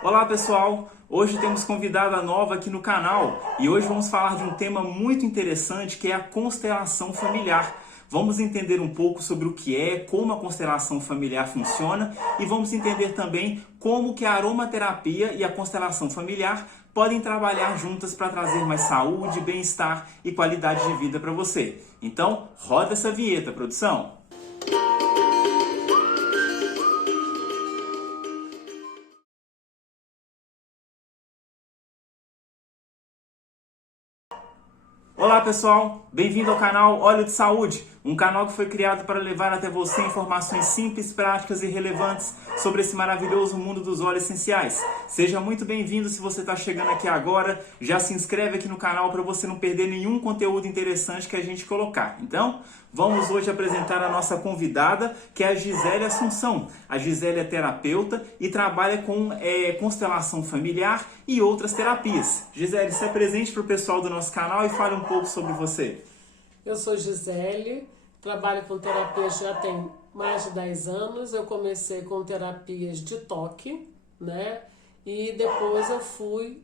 Olá pessoal, hoje temos convidada nova aqui no canal e hoje vamos falar de um tema muito interessante que é a constelação familiar. Vamos entender um pouco sobre o que é, como a constelação familiar funciona e vamos entender também como que a aromaterapia e a constelação familiar podem trabalhar juntas para trazer mais saúde, bem-estar e qualidade de vida para você. Então, roda essa vinheta, produção! Olá pessoal, bem-vindo ao canal Óleo de Saúde, um canal que foi criado para levar até você informações simples, práticas e relevantes sobre esse maravilhoso mundo dos óleos essenciais. Seja muito bem-vindo se você está chegando aqui agora, já se inscreve aqui no canal para você não perder nenhum conteúdo interessante que a gente colocar. Então, vamos hoje apresentar a nossa convidada, que é a Gisele Assunção. A Gisele é terapeuta e trabalha com constelação familiar e outras terapias. Gisele, se apresente para o pessoal do nosso canal e fale um pouco sobre você. Eu sou Gisele, trabalho com terapia já tem mais de 10 anos. Eu comecei com terapias de toque, né? E depois eu fui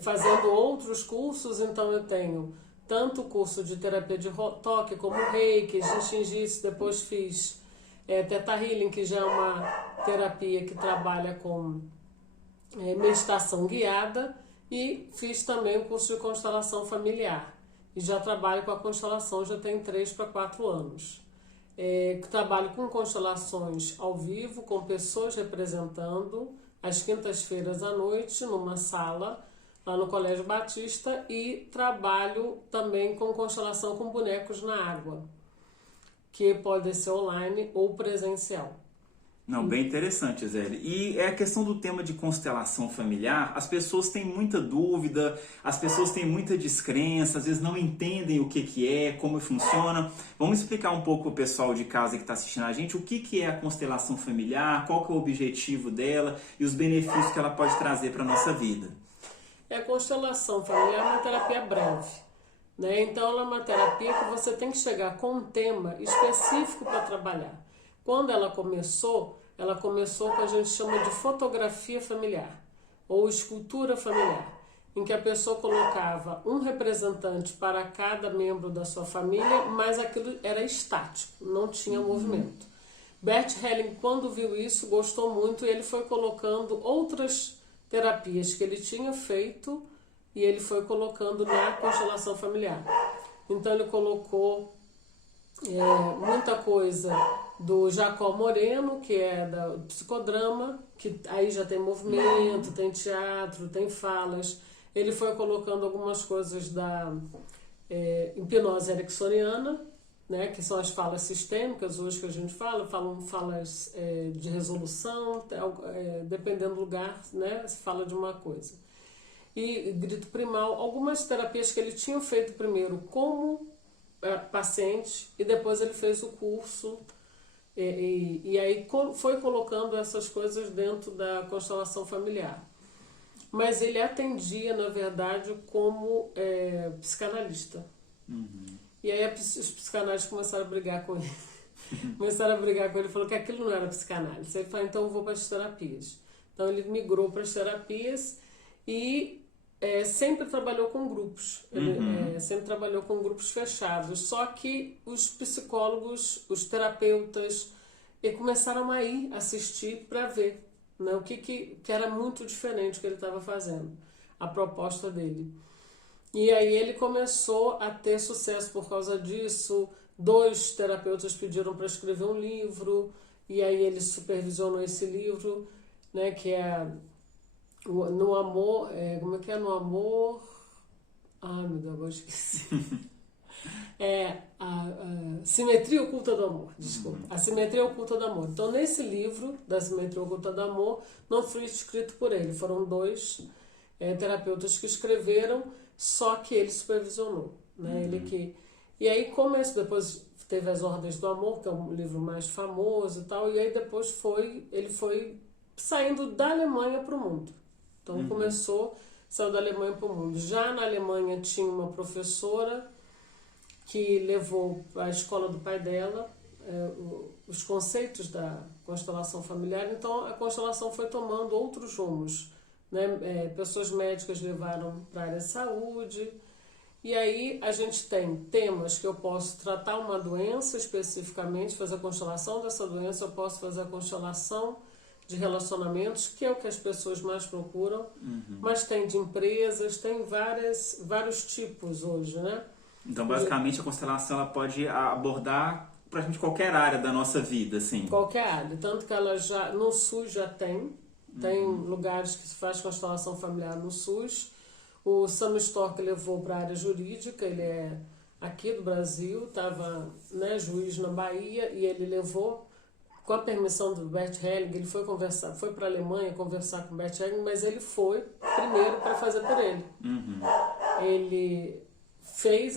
fazendo outros cursos, então eu tenho tanto o curso de terapia de toque como Reiki, Jinshinjitsu, depois fiz Theta Healing, que já é uma terapia que trabalha com meditação guiada, e fiz também o curso de constelação familiar. E já trabalho com a constelação, já tem 3 para 4 anos. Trabalho com constelações ao vivo, com pessoas representando, às quintas-feiras à noite, numa sala, lá no Colégio Batista, e trabalho também com constelação com bonecos na água, que pode ser online ou presencial. Não, bem interessante, Gisele. E é a questão do tema de constelação familiar, as pessoas têm muita dúvida, as pessoas têm muita descrença, às vezes não entendem o que é, como funciona. Vamos explicar um pouco para o pessoal de casa que está assistindo a gente o que é a constelação familiar, qual que é o objetivo dela e os benefícios que ela pode trazer para a nossa vida. A constelação familiar é uma terapia breve, né? Então ela é uma terapia que você tem que chegar com um tema específico para trabalhar. Quando ela começou com o que a gente chama de fotografia familiar ou escultura familiar, em que a pessoa colocava um representante para cada membro da sua família, mas aquilo era estático, não tinha movimento. Bert Helling, quando viu isso, gostou muito e ele foi colocando outras terapias que ele tinha feito e ele foi colocando na constelação familiar. Então ele colocou muita coisa do Jacó Moreno, que é do psicodrama, que aí já tem movimento, tem teatro, tem falas. Ele foi colocando algumas coisas da hipnose ericksoniana, né, que são as falas sistêmicas, hoje que a gente falam falas de resolução, dependendo do lugar, né, se fala de uma coisa. E grito primal, algumas terapias que ele tinha feito primeiro como paciente e depois ele fez o curso e aí foi colocando essas coisas dentro da constelação familiar. Mas ele atendia, na verdade, como psicanalista. E aí os psicanalistas começaram a brigar com ele. Falou que aquilo não era psicanálise. Ele falou, então eu vou para as terapias. Então ele migrou para as terapias e sempre trabalhou com grupos. Sempre trabalhou com grupos fechados. Só que os psicólogos, os terapeutas, começaram a ir assistir para ver, né, o que era muito diferente o que ele estava fazendo, a proposta dele. E aí ele começou a ter sucesso por causa disso. 2 terapeutas pediram para escrever um livro, e aí ele supervisionou esse livro, né, que é No Amor, como é que é? No Amor... Ai, meu Deus, agora esqueci. A Simetria Oculta do Amor, desculpa. A Simetria Oculta do Amor. Então, nesse livro, da Simetria Oculta do Amor, não foi escrito por ele, foram 2 terapeutas que escreveram, só que ele supervisionou, né? E aí depois teve As Ordens do Amor, que é um livro mais famoso e tal, e aí depois ele foi saindo da Alemanha para o mundo. Então saiu da Alemanha para o mundo. Já na Alemanha tinha uma professora que levou para a escola do pai dela, os conceitos da constelação familiar, então a constelação foi tomando outros rumos, né? Pessoas médicas levaram para a área de saúde, e aí a gente tem temas que eu posso tratar uma doença especificamente, fazer a constelação dessa doença, eu posso fazer a constelação de relacionamentos, que é o que as pessoas mais procuram, mas tem de empresas, tem vários tipos hoje, né? Então, basicamente, a constelação ela pode abordar praticamente qualquer área da nossa vida, assim. Qualquer área, tanto que ela já, no SUS já tem lugares que se faz constelação familiar no SUS. O Sam Stork levou para a área jurídica, ele é aqui do Brasil, estava, né, juiz na Bahia, e ele levou, com a permissão do Bert Helling, ele foi para a Alemanha conversar com o Bert Helling, mas ele foi primeiro para fazer por ele. Ele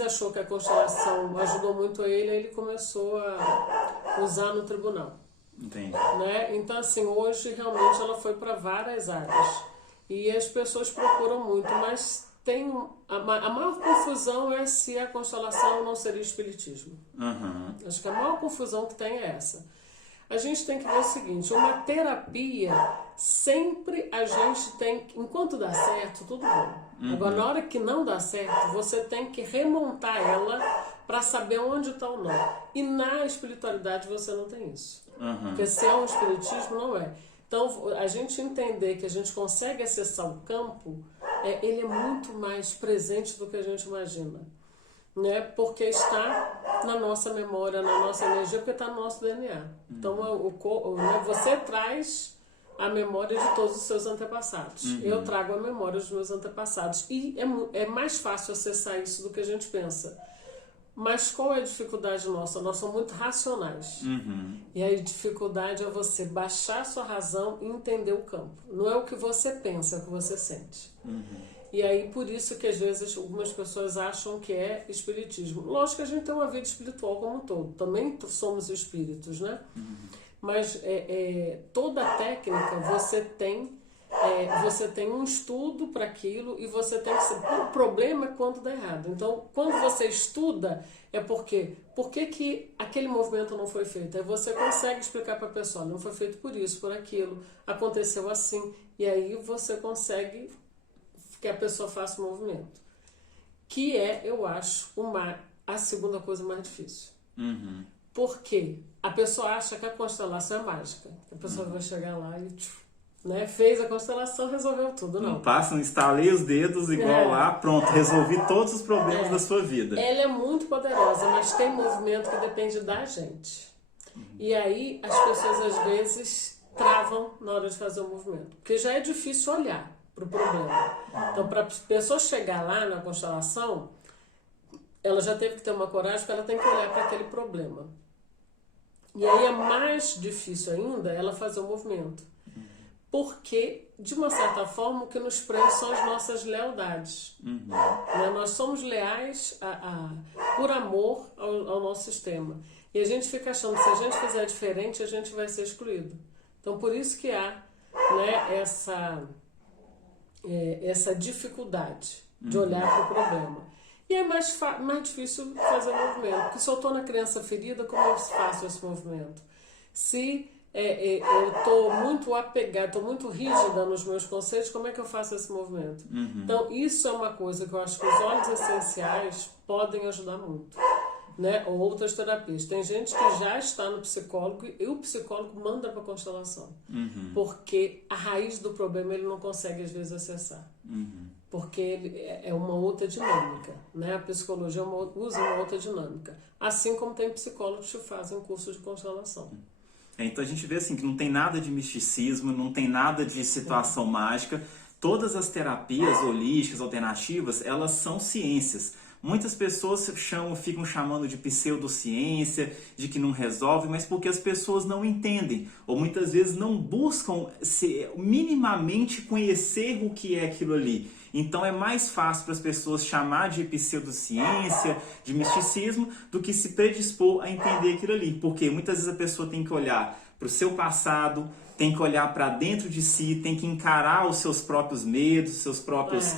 achou que a constelação ajudou muito ele, aí ele começou a usar no tribunal. Entendi. Né? Então, assim, hoje realmente ela foi para várias áreas. E as pessoas procuram muito, mas tem a maior confusão é se a constelação não seria espiritismo. Acho que a maior confusão que tem é essa. A gente tem que ver o seguinte, uma terapia, sempre a gente tem, enquanto dá certo, tudo bom. Agora, na hora que não dá certo, você tem que remontar ela para saber onde está o nó. E na espiritualidade você não tem isso. Porque se é um espiritismo, não é. Então, a gente entender que a gente consegue acessar o campo, ele é muito mais presente do que a gente imagina. Né? Porque está na nossa memória, na nossa energia, porque está no nosso DNA. Então, você traz a memória de todos os seus antepassados. Eu trago a memória dos meus antepassados. E é mais fácil acessar isso do que a gente pensa. Mas qual é a dificuldade nossa? Nós somos muito racionais. E a dificuldade é você baixar a sua razão e entender o campo. Não é o que você pensa, é o que você sente. E aí, por isso que às vezes algumas pessoas acham que é espiritismo. Lógico que a gente tem uma vida espiritual como um todo. Também somos espíritos, né? Mas toda técnica você tem um estudo para aquilo e você tem que... O problema é quando dá errado. Então, quando você estuda, é por que aquele movimento não foi feito? Aí você consegue explicar para a pessoa, não foi feito por isso, por aquilo, aconteceu assim. E aí você consegue que a pessoa faça o movimento. Que eu acho, a segunda coisa mais difícil. Porque a pessoa acha que a constelação é mágica. Que a pessoa vai chegar lá e... Né? Fez a constelação, resolveu tudo, não. Não passa, estalei os dedos igual lá, pronto, resolvi todos os problemas da sua vida. Ela é muito poderosa, mas tem movimento que depende da gente. E aí as pessoas às vezes travam na hora de fazer o movimento. Porque já é difícil olhar para o problema. Então, para a pessoa chegar lá na constelação, ela já teve que ter uma coragem, porque ela tem que olhar para aquele problema. E aí é mais difícil ainda ela fazer o movimento. Porque, de uma certa forma, o que nos prende são as nossas lealdades. Né? Nós somos leais por amor ao nosso sistema. E a gente fica achando que se a gente fizer diferente, a gente vai ser excluído. Então, por isso que há, né, essa dificuldade de olhar para o problema. E é mais difícil fazer o movimento. Porque se eu estou na criança ferida, como eu faço esse movimento? Se... eu estou muito apegada, estou muito rígida nos meus conceitos, como é que eu faço esse movimento? Então, isso é uma coisa que eu acho que os óleos essenciais podem ajudar muito. Né? Ou outras terapias. Tem gente que já está no psicólogo e o psicólogo manda para a constelação. Porque a raiz do problema ele não consegue, às vezes, acessar. Porque ele é uma outra dinâmica. Né? A psicologia usa uma outra dinâmica. Assim como tem psicólogos que fazem curso de constelação. Então a gente vê assim que não tem nada de misticismo, não tem nada de situação mágica. Todas as terapias holísticas, alternativas, elas são ciências. Muitas pessoas ficam chamando de pseudociência, de que não resolve, mas porque as pessoas não entendem. Ou muitas vezes não buscam minimamente conhecer o que é aquilo ali. Então é mais fácil para as pessoas chamar de pseudociência, de misticismo, do que se predispor a entender aquilo ali. Porque muitas vezes a pessoa tem que olhar para o seu passado, tem que olhar para dentro de si, tem que encarar os seus próprios medos, seus próprios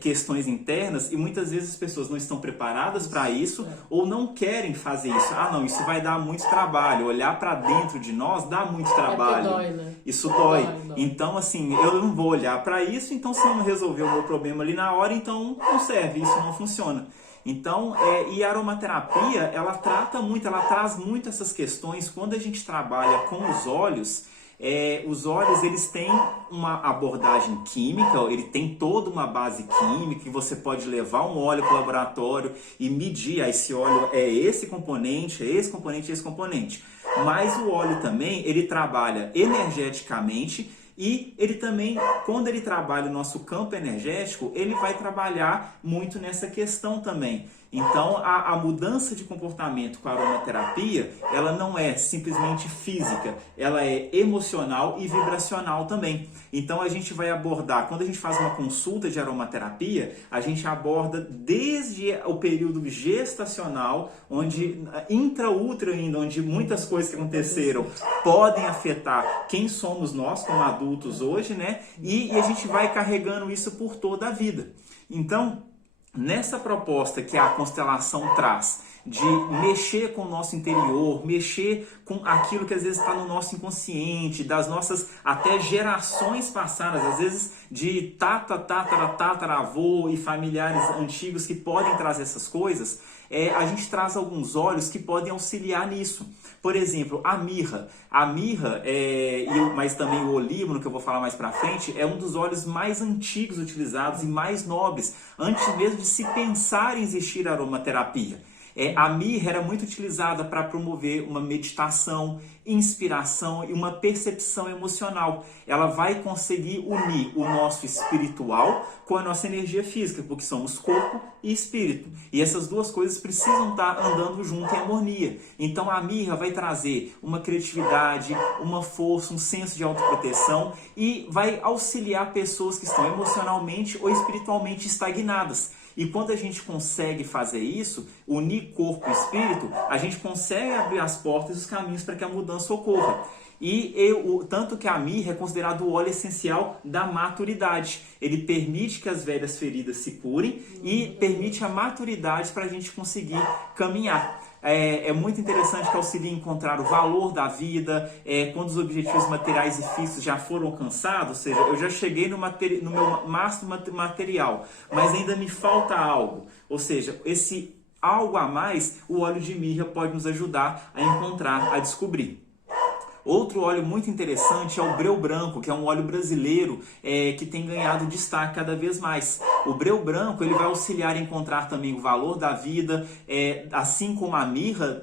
questões internas e muitas vezes as pessoas não estão preparadas para isso ou não querem fazer isso. Ah, não, isso vai dar muito trabalho. Olhar para dentro de nós dá muito trabalho. Dói, né? Isso dói. Dói. Então, assim, eu não vou olhar para isso, então se eu não resolver o meu problema ali na hora, então não serve, isso não funciona. Então, e a aromaterapia, ela trata muito, ela traz muito essas questões. Quando a gente trabalha com os óleos eles têm uma abordagem química, ele tem toda uma base química, que você pode levar um óleo para o laboratório e medir, esse óleo é esse componente, é esse componente, é esse componente. Mas o óleo também, ele trabalha energeticamente e ele também, quando ele trabalha o nosso campo energético, ele vai trabalhar muito nessa questão também. Então, a mudança de comportamento com a aromaterapia, ela não é simplesmente física, ela é emocional e vibracional também. Então, a gente vai abordar, quando a gente faz uma consulta de aromaterapia, a gente aborda desde o período gestacional, onde intraútero ainda, onde muitas coisas que aconteceram podem afetar quem somos nós como adultos hoje, né? E a gente vai carregando isso por toda a vida. Então, nessa proposta que a constelação traz, de mexer com o nosso interior, mexer com aquilo que às vezes está no nosso inconsciente, das nossas até gerações passadas, às vezes de tataravô e familiares antigos que podem trazer essas coisas, a gente traz alguns óleos que podem auxiliar nisso. Por exemplo, a mirra. A mirra, mas também o olíbano, que eu vou falar mais pra frente, é um dos óleos mais antigos utilizados e mais nobres, antes mesmo de se pensar em existir aromaterapia. A mirra era muito utilizada para promover uma meditação, inspiração e uma percepção emocional. Ela vai conseguir unir o nosso espiritual com a nossa energia física, porque somos corpo e espírito. E essas duas coisas precisam estar andando junto em harmonia. Então a mirra vai trazer uma criatividade, uma força, um senso de autoproteção e vai auxiliar pessoas que estão emocionalmente ou espiritualmente estagnadas. E quando a gente consegue fazer isso, unir corpo e espírito, a gente consegue abrir as portas e os caminhos para que a mudança ocorra. Tanto que a mirra é considerado o óleo essencial da maturidade. Ele permite que as velhas feridas se curem e permite a maturidade para a gente conseguir caminhar. É muito interessante que auxilia a encontrar o valor da vida, quando os objetivos materiais e físicos já foram alcançados, ou seja, eu já cheguei no meu máximo material, mas ainda me falta algo. Ou seja, esse algo a mais, o óleo de mirra pode nos ajudar a encontrar, a descobrir. Outro óleo muito interessante é o breu branco, que é um óleo brasileiro que tem ganhado destaque cada vez mais. O breu branco ele vai auxiliar a encontrar também o valor da vida, assim como a mirra,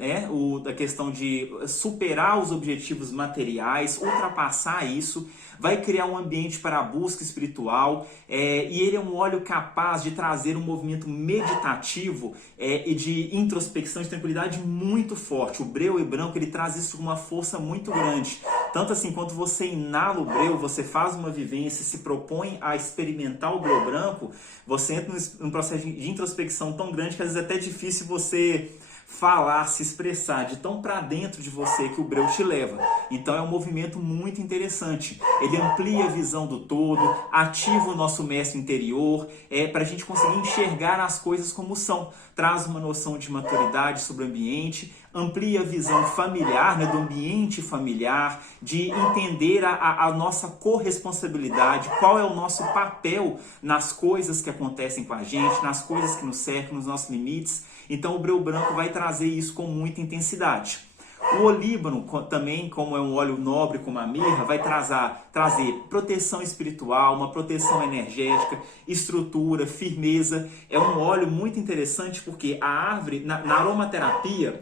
da questão de superar os objetivos materiais, ultrapassar isso, vai criar um ambiente para a busca espiritual e ele é um óleo capaz de trazer um movimento meditativo e de introspecção, de tranquilidade muito forte. O breu e branco ele traz isso com uma força muito grande. Tanto assim, quando você inala o breu, você faz uma vivência, se propõe a experimentar o breu branco, você entra num processo de introspecção tão grande que às vezes é até difícil você falar, se expressar de tão para dentro de você que o breu te leva. Então é um movimento muito interessante. Ele amplia a visão do todo, ativa o nosso mestre interior, para a gente conseguir enxergar as coisas como são. Traz uma noção de maturidade sobre o ambiente, amplia a visão familiar, do ambiente familiar, de entender a nossa corresponsabilidade, qual é o nosso papel nas coisas que acontecem com a gente, nas coisas que nos cercam, nos nossos limites. Então o breu branco vai trazer isso com muita intensidade. O olíbano também, como é um óleo nobre como a mirra, vai trazer proteção espiritual, uma proteção energética, estrutura, firmeza. É um óleo muito interessante porque a árvore, na aromaterapia,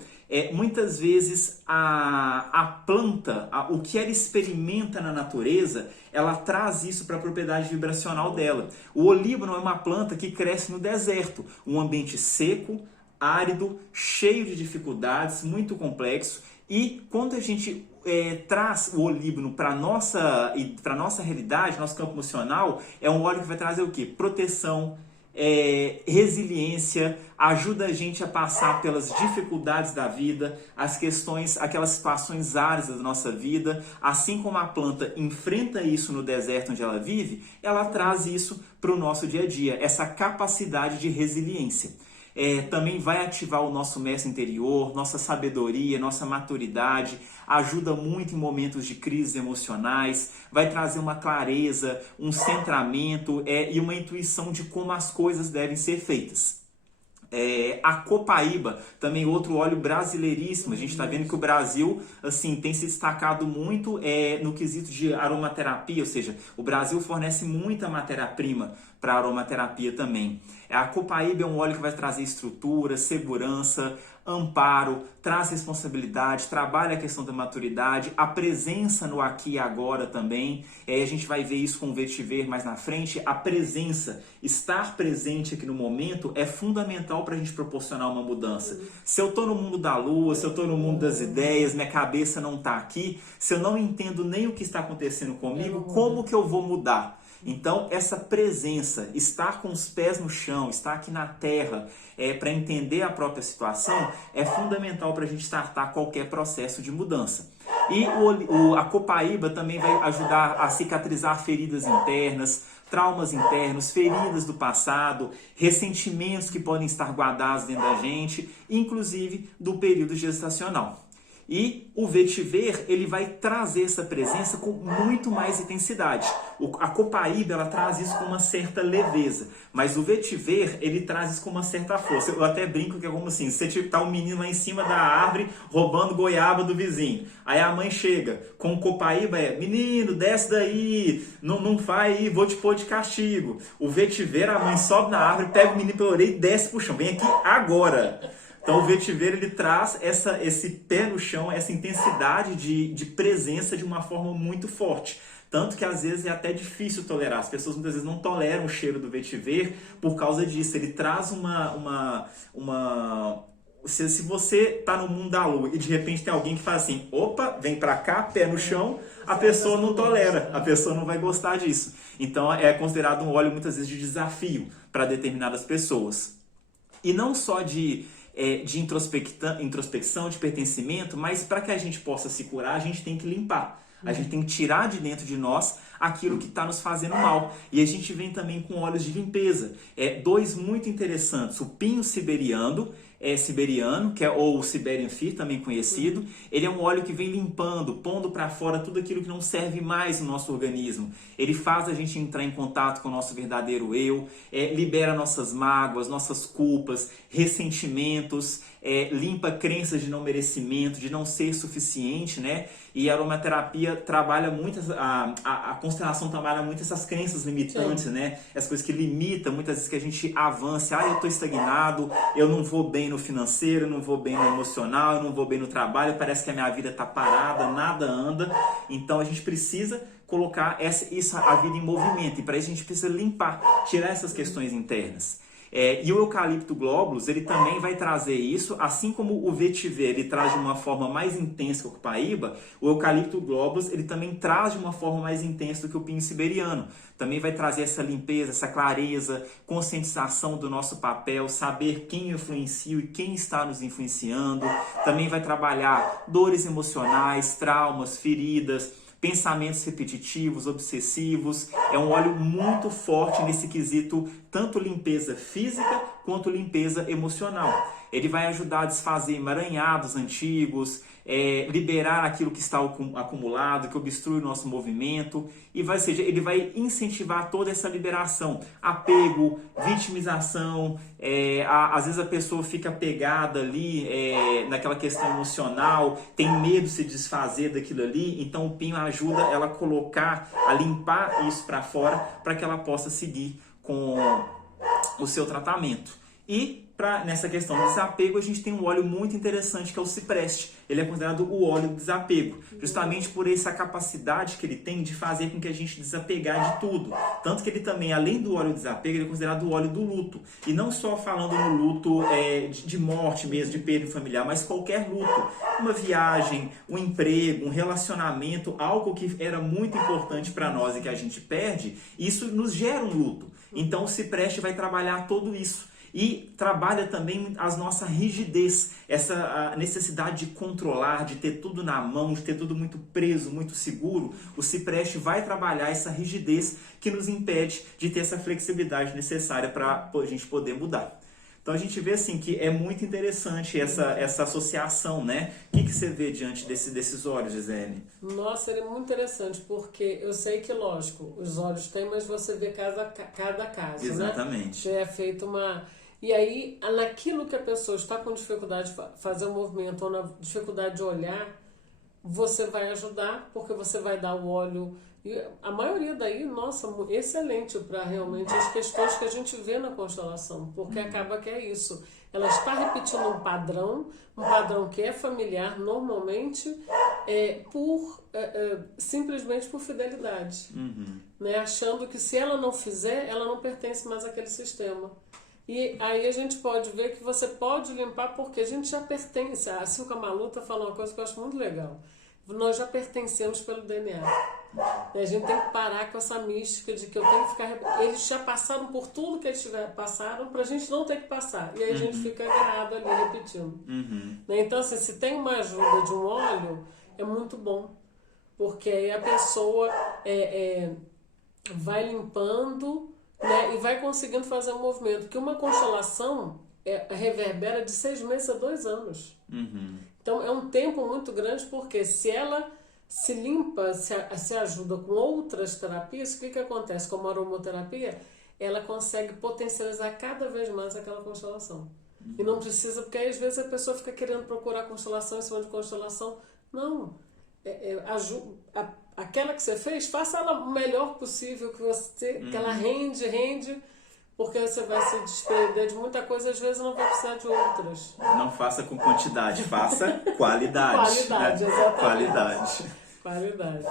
muitas vezes a planta, o que ela experimenta na natureza, ela traz isso para a propriedade vibracional dela. O olíbano é uma planta que cresce no deserto, um ambiente seco, árido, cheio de dificuldades, muito complexo. E quando a gente traz o olíbano para a nossa realidade, nosso campo emocional, é um óleo que vai trazer o quê? Proteção, resiliência, ajuda a gente a passar pelas dificuldades da vida, aquelas situações áridas da nossa vida. Assim como a planta enfrenta isso no deserto onde ela vive, ela traz isso para o nosso dia a dia, essa capacidade de resiliência. Também vai ativar o nosso mestre interior, nossa sabedoria, nossa maturidade, ajuda muito em momentos de crises emocionais, vai trazer uma clareza, um centramento e uma intuição de como as coisas devem ser feitas. A copaíba, também outro óleo brasileiríssimo. A gente está vendo que o Brasil assim, tem se destacado muito no quesito de aromaterapia, ou seja, o Brasil fornece muita matéria-prima para aromaterapia também. A copaíba é um óleo que vai trazer estrutura, segurança, amparo, traz responsabilidade, trabalha a questão da maturidade, a presença no aqui e agora também. A gente vai ver isso com o vetiver mais na frente. A presença, estar presente aqui no momento é fundamental para a gente proporcionar uma mudança. Se eu estou no mundo da lua, se eu estou no mundo das ideias, minha cabeça não está aqui, se eu não entendo nem o que está acontecendo comigo, como que eu vou mudar? Então, essa presença, estar com os pés no chão, estar aqui na terra, para entender a própria situação, é fundamental para a gente startar qualquer processo de mudança. E a copaíba também vai ajudar a cicatrizar feridas internas, traumas internos, feridas do passado, ressentimentos que podem estar guardados dentro da gente, inclusive do período gestacional. E o vetiver, ele vai trazer essa presença com muito mais intensidade. A copaíba, ela traz isso com uma certa leveza, mas o vetiver, ele traz isso com uma certa força. Eu até brinco que é como assim, você tá um menino lá em cima da árvore roubando goiaba do vizinho. Aí a mãe chega com o copaíba, menino, desce daí, não vai aí, vou te pôr de castigo. O vetiver, a mãe sobe na árvore, pega o menino pela orelha e desce pro chão, vem aqui agora. Então o vetiver, ele traz esse pé no chão, essa intensidade de presença de uma forma muito forte. Tanto que às vezes é até difícil tolerar. As pessoas muitas vezes não toleram o cheiro do vetiver por causa disso. Ele traz se você está no mundo da lua e de repente tem alguém que faz assim, opa, vem pra cá, pé no chão, a pessoa não tolera, a pessoa não vai gostar disso. Então é considerado um óleo muitas vezes de desafio para determinadas pessoas. E não só de introspecção, de pertencimento, mas para que a gente possa se curar, a gente tem que limpar. A gente tem que tirar de dentro de nós aquilo que está nos fazendo mal. E a gente vem também com óleos de limpeza. Dois muito interessantes. O pinho siberiano, que é ou o Siberian Fir, também conhecido. Ele é um óleo que vem limpando, pondo para fora tudo aquilo que não serve mais no nosso organismo. Ele faz a gente entrar em contato com o nosso verdadeiro eu, libera nossas mágoas, nossas culpas, ressentimentos, limpa crenças de não merecimento, de não ser suficiente, né? E a aromaterapia trabalha muito, a constelação trabalha muito essas crenças limitantes, né? As coisas que limitam, muitas vezes que a gente avança, eu estou estagnado, eu não vou bem no financeiro, eu não vou bem no emocional, eu não vou bem no trabalho, parece que a minha vida está parada, nada anda. Então a gente precisa colocar a vida em movimento, e para isso a gente precisa limpar, tirar essas questões internas. E o Eucalipto globulus, ele também vai trazer isso, assim como o vetiver ele traz de uma forma mais intensa que o copaíba, o Eucalipto globulus ele também traz de uma forma mais intensa do que o pinho siberiano. Também vai trazer essa limpeza, essa clareza, conscientização do nosso papel, saber quem influencia e quem está nos influenciando. Também vai trabalhar dores emocionais, traumas, feridas, pensamentos repetitivos, obsessivos. É um óleo muito forte nesse quesito, tanto limpeza física quanto limpeza emocional. Ele vai ajudar a desfazer emaranhados antigos, liberar aquilo que está acumulado, que obstrui o nosso movimento, e ele vai incentivar toda essa liberação, apego, vitimização. Às vezes a pessoa fica pegada ali naquela questão emocional, tem medo de se desfazer daquilo ali, então o pinho ajuda ela a colocar, a limpar isso para fora, para que ela possa seguir com o seu tratamento. E nessa questão do desapego, a gente tem um óleo muito interessante que é o cipreste. Ele é considerado o óleo do desapego, justamente por essa capacidade que ele tem de fazer com que a gente desapegar de tudo. Tanto que ele também, além do óleo do desapego, ele é considerado o óleo do luto. E não só falando no luto de morte mesmo, de perda familiar, mas qualquer luto. Uma viagem, um emprego, um relacionamento, algo que era muito importante para nós e que a gente perde, isso nos gera um luto. Então o cipreste vai trabalhar tudo isso. E trabalha também a nossa rigidez, essa necessidade de controlar, de ter tudo na mão, de ter tudo muito preso, muito seguro. O cipreste vai trabalhar essa rigidez que nos impede de ter essa flexibilidade necessária para a gente poder mudar. Então a gente vê assim que é muito interessante essa associação, né? O que você vê diante desses óleos, Gisele? Nossa, ele é muito interessante, porque eu sei que, lógico, os óleos tem, mas você vê cada caso, Exatamente. né? É feito uma... E aí, naquilo que a pessoa está com dificuldade de fazer um movimento ou na dificuldade de olhar, você vai ajudar, porque você vai dar o óleo. E a maioria daí, nossa, excelente para realmente as questões que a gente vê na constelação, porque acaba que é isso. Ela está repetindo um padrão que é familiar normalmente, simplesmente por fidelidade. Né? Achando que se ela não fizer, ela não pertence mais àquele sistema. E aí a gente pode ver que você pode limpar porque a gente já pertence. A Silka Maluta falou uma coisa que eu acho muito legal. Nós já pertencemos pelo DNA. E a gente tem que parar com essa mística de que eu tenho que ficar... Eles já passaram por tudo que eles passaram pra gente não ter que passar. E aí a gente fica agarrado ali repetindo. Então, assim, se tem uma ajuda de um óleo, é muito bom. Porque aí a pessoa vai limpando... Né? E vai conseguindo fazer um movimento. Porque uma constelação reverbera de 6 meses a 2 anos. Então é um tempo muito grande, porque se ela se limpa, se ajuda com outras terapias, o que acontece? Como a aromaterapia, ela consegue potencializar cada vez mais aquela constelação. E não precisa, porque aí às vezes a pessoa fica querendo procurar constelação em cima de constelação. Não. Aquela que você fez, faça ela o melhor possível, que ela rende, porque você vai se desprender de muita coisa, às vezes não vai precisar de outras. Não faça com quantidade, faça qualidade. Qualidade, né? exatamente. Qualidade.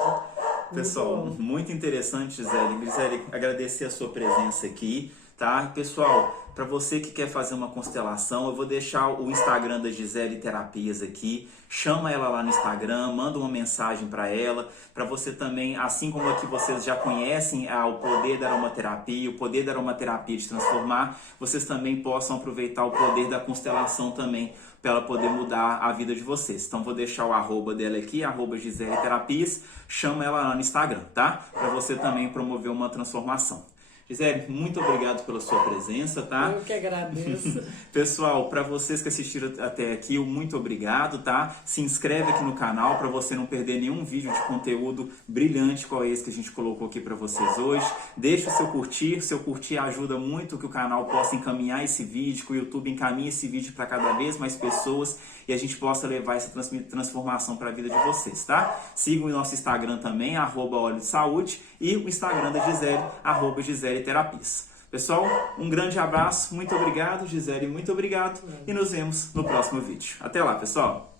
Pessoal, muito interessante, Gisele. Gisele, agradecer a sua presença aqui, tá? Pessoal, para você que quer fazer uma constelação, eu vou deixar o Instagram da Gisele Terapias aqui. Chama ela lá no Instagram, manda uma mensagem para ela, para você também, assim como aqui vocês já conhecem o poder da aromaterapia, o poder da aromaterapia de transformar, vocês também possam aproveitar o poder da constelação também, para ela poder mudar a vida de vocês. Então vou deixar o arroba dela aqui, @Gisele Terapias, chama ela lá no Instagram, tá? Para você também promover uma transformação. Gisele, muito obrigado pela sua presença, tá? Eu que agradeço. Pessoal, para vocês que assistiram até aqui, muito obrigado, tá? Se inscreve aqui no canal para você não perder nenhum vídeo de conteúdo brilhante qual é esse que a gente colocou aqui para vocês hoje. Deixa o seu curtir ajuda muito que o canal possa encaminhar esse vídeo, que o YouTube encaminhe esse vídeo para cada vez mais pessoas e a gente possa levar essa transformação para a vida de vocês, tá? Sigam o nosso Instagram também, @Óleo de Saúde, e o Instagram da Gisele, @Gisele Terapias. Pessoal, um grande abraço, muito obrigado, Gisele, muito obrigado, e nos vemos no próximo vídeo. Até lá, pessoal!